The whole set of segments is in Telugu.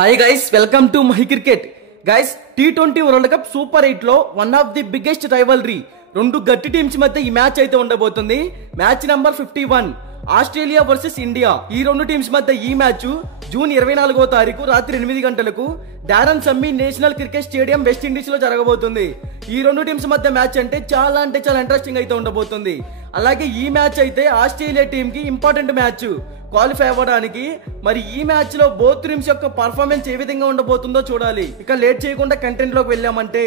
Hi guys, welcome to my cricket. Guys, T20 world cup super 8 లో one of the biggest rivalry రెండు గట్టి టీమ్స్ మధ్య ఈ మ్యాచ్ అయితే ఉండబోతుంది. Match number 51 Australia versus India. ఈ రెండు టీమ్స్ మధ్య ఈ మ్యాచ్ జూన్ 24వ తారీఖు రాత్రి 8 గంటలకు Darren Sammy national cricket stadium West Indies లో జరగబోతుంది. ఈ రెండు టీమ్స్ మధ్య మ్యాచ్ అంటే చాలా ఇంట్రెస్టింగ్ అయితే ఉండబోతుంది. అలాగే ఈ మ్యాచ్ అయితే ఆస్ట్రేలియా టీమ్ కి ఇంపార్టెంట్ మ్యాచ్ క్వాలిఫై అవ్వడానికి. మరి ఈ మ్యాచ్ లో బోత్ టీమ్స్ యొక్క పర్ఫార్మెన్స్ ఏ విధంగా ఉండబోతుందో చూడాలి. ఇక లేట్ చేయకుండా కంటెంట్ లోకి వెళ్ళామంటే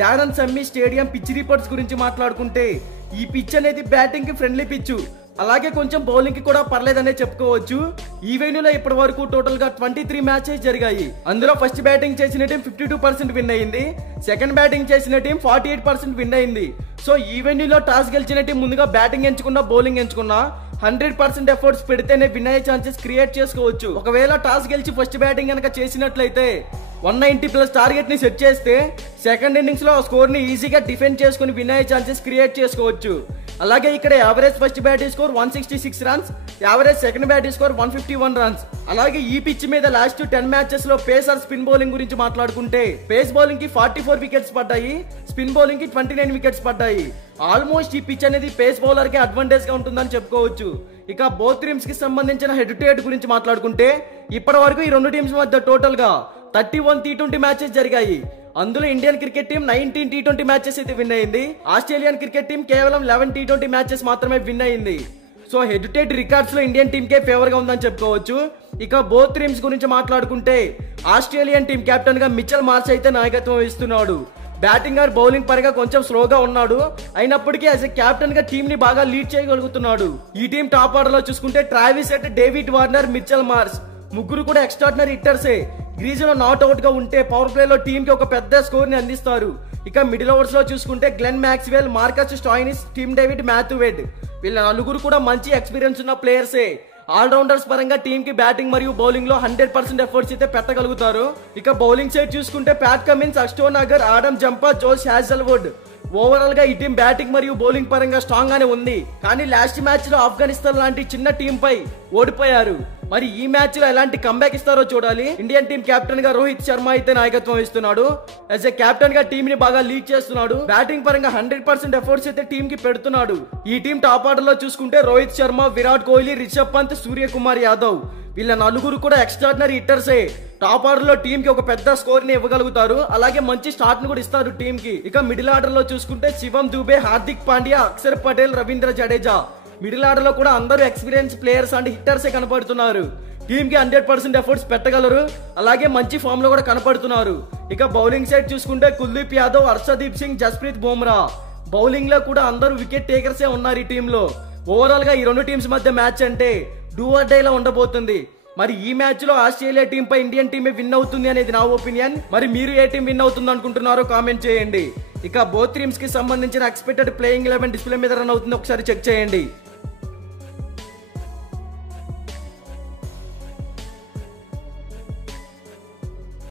డారన్ సమ్మీ స్టేడియం పిచ్ రిపోర్ట్స్ గురించి మాట్లాడుకుంటే ఈ పిచ్ అనేది బ్యాటింగ్ కి ఫ్రెండ్లీ పిచ్, అలాగే కొంచెం బౌలింగ్ కి కూడా పర్లేదనే చెప్పుకోవచ్చు. ఈ వెన్యూలో ఇప్పటి వరకు టోటల్ గా 23 మ్యాచెస్ జరిగాయి. అందులో ఫస్ట్ బ్యాటింగ్ చేసిన టీం 52% విన్ అయింది, సెకండ్ బ్యాటింగ్ చేసిన టీం 48% విన్ అయింది. సో ఈ వెన్యూలో టాస్ గెలిచిన టీం ముందుగా బ్యాటింగ్ ఎంచుకున్నా బౌలింగ్ ఎంచుకున్నా 100% ఎఫర్ట్స్ పెడితేనే విన్ అయ్యే ఛాన్సెస్ క్రియేట్ చేసుకోవచ్చు. ఒకవేళ టాస్ గెలిచి ఫస్ట్ బ్యాటింగ్ కనుక చేసినట్లయితే 190+ టార్గెట్ ని సెట్ చేస్తే సెకండ్ ఇన్నింగ్స్ లో స్కోర్ ని ఈజీగా డిఫెండ్ చేసుకుని విన్ అయ్యే ఛాన్సెస్ క్రియేట్ చేసుకోవచ్చు. అలాగే ఇక్కడ average first batting score 166 runs, average second batting score 151 runs. అలాగే ఈ పిచ్ మీద లాస్ట్ 10 మ్యాచెస్ లో పేసర్ స్పిన్ బౌలింగ్ గురించి మాట్లాడుకుంటే పేస్ బౌలింగ్ కి 44 వికెట్స్ పడ్డాయి, స్పిన్ బౌలింగ్ కి 29 వికెట్స్ పడ్డాయి. ఆల్మోస్ట్ ఈ పిచ్ అనేది పేస్ బౌలర్ కి అడ్వాంటేజ్ గా ఉంటుందని చెప్పుకోవచ్చు. ఇక బోత్ టీమ్స్ కి సంబంధించిన హెడ్ టు హెడ్ గురించి మాట్లాడుకుంటే ఇప్పటి వరకు ఈ రెండు టీమ్స్ మధ్య టోటల్ గా 31 T20 మ్యాచెస్ జరిగాయి. అందులో Indian cricket team 19 T20 matches అయితే విన్ అయింది. ఆస్ట్రేలియన్ క్రికెట్ టీం కేవలం 11 T20 మ్యాచెస్ మాత్రమే విన్ అయింది. So head to head records లో ఇండియన్ టీం కే ఫేవర్ గా ఉందని చెప్పుకోవచ్చు. ఇక బోత్ టీమ్స్ గురించి మాట్లాడుకుంటే ఆస్ట్రేలియన్ టీం కెప్టెన్ గా మిచెల్ మార్ష్ అయితే నాయకత్వం వహిస్తున్నాడు. బ్యాటింగ్ ఆర్ బౌలింగ్ పరంగా కొంచెం స్లోగా ఉన్నాడు, అయినప్పటికీ యాజ్ ఎ కెప్టెన్ గా టీం ని బాగా లీడ్ చేయగలుగుతున్నాడు. ఈ టీం టాప్ ఆర్డర్ లో చూసుకుంటే Travis head, David Warner, Mitchell Marsh ముగ్గురు కూడా ఎక్స్ట్రాడినరీ హిట్టర్సే. గ్రీజ్ లో నాట్ అవుట్ గా ఉంటే పవర్ ప్లే లో టీం కి ఒక పెద్ద స్కోర్ ని అందిస్తారు. ఇక మిడిల్ ఓవర్స్ లో చూసుకుంటే Glenn Maxwell, Marcus Stoinis, Tim David, Matthew Wade వీళ్ళ నలుగురు కూడా మంచి ఎక్స్పీరియన్స్ ఉన్న ప్లేయర్సే. ఆల్రౌండర్స్ పరంగా టీం కి బ్యాటింగ్ మరియు బౌలింగ్ లో 100% ఎఫర్ట్స్ అయితే పెట్టగలుగుతారు. ఇక బౌలింగ్ సైడ్ చూసుకుంటే Pat Cummins, Ashton Agar, Adam Zampa, Josh Hazlewood overall గా ఈ టీం బ్యాటింగ్ మరియు బౌలింగ్ పరంగా స్ట్రాంగ్ గానే ఉంది. కానీ లాస్ట్ మ్యాచ్ లో ఆఫ్ఘనిస్తాన్ లాంటి చిన్న టీం పై ఓడిపోయారు. మరి ఈ మ్యాచ్ లో ఎలాంటి కంబ్యాక్ ఇస్తారో చూడాలి. ఇండియన్ టీం కెప్టెన్ గా రోహిత్ శర్మ అయితే నాయకత్వం ఇస్తున్నాడు. యాజ్ ఎ కెప్టెన్ గా టీం ని బాగా లీడ్ చేస్తున్నాడు. బ్యాటింగ్ పరంగా 100% ఎఫర్ట్స్ అయితే టీం కి పెడుతున్నాడు. ఈ టీం టాప్ ఆర్డర్ లో చూసుకుంటే రోహిత్ శర్మ, విరాట్ కోహ్లీ, రిషబ్ పంత్, సూర్యకుమార్ యాదవ్ వీళ్ళ నలుగురు కూడా ఎక్స్ట్రాడినరీ హిట్టర్సే. టాప్ ఆర్డర్ లో టీం కి ఒక పెద్ద స్కోర్ ని ఇవ్వగలుగుతారు, అలాగే మంచి స్టార్ట్ ని కూడా ఇస్తారు టీం కి. ఇక మిడిల్ ఆర్డర్ లో చూసుకుంటే శివం దుబే, హార్దిక్ పాండ్యా, అక్షర్ పటేల్, రవీంద్ర జడేజా మిడిల్ ఆర్డర్ లో కూడా అందరూ ఎక్స్పీరియన్స్ ప్లేయర్స్ అండ్ హిట్టర్సే కనపడుతున్నారు. టీమ్ కి 100% ఎఫర్ట్స్ పెట్టగలరు, అలాగే మంచి ఫామ్ లో కూడా కనపడుతున్నారు. ఇక బౌలింగ్ సైడ్ చూసుకుంటే కుల్దీప్ యాదవ్, హర్షదీప్ సింగ్, జస్ప్రీత్ బుమ్రా బౌలింగ్ లో కూడా అందరూ వికెట్ టేకర్సే ఉన్నారు ఈ టీమ్ లో. ఓవరాల్ గా ఈ రెండు టీమ్స్ మధ్య మ్యాచ్ అంటే డూ ఆర్ డై లా ఉండబోతుంది. మరి ఈ మ్యాచ్ లో ఆస్ట్రేలియా టీం పై ఇండియన్ టీమే విన్ అవుతుంది అనేది నా ఒపీనియన్. మరి మీరు ఏ టీం విన్ అవుతుంది అనుకుంటున్నారో కామెంట్ చేయండి. ఇక బోత్ టీమ్స్ కి సంబంధించిన ఎక్స్పెక్టెడ్ ప్లేయింగ్ 11 డిస్ప్లే మీద రన్ అవుతుంది, ఒకసారి చెక్ చేయండి.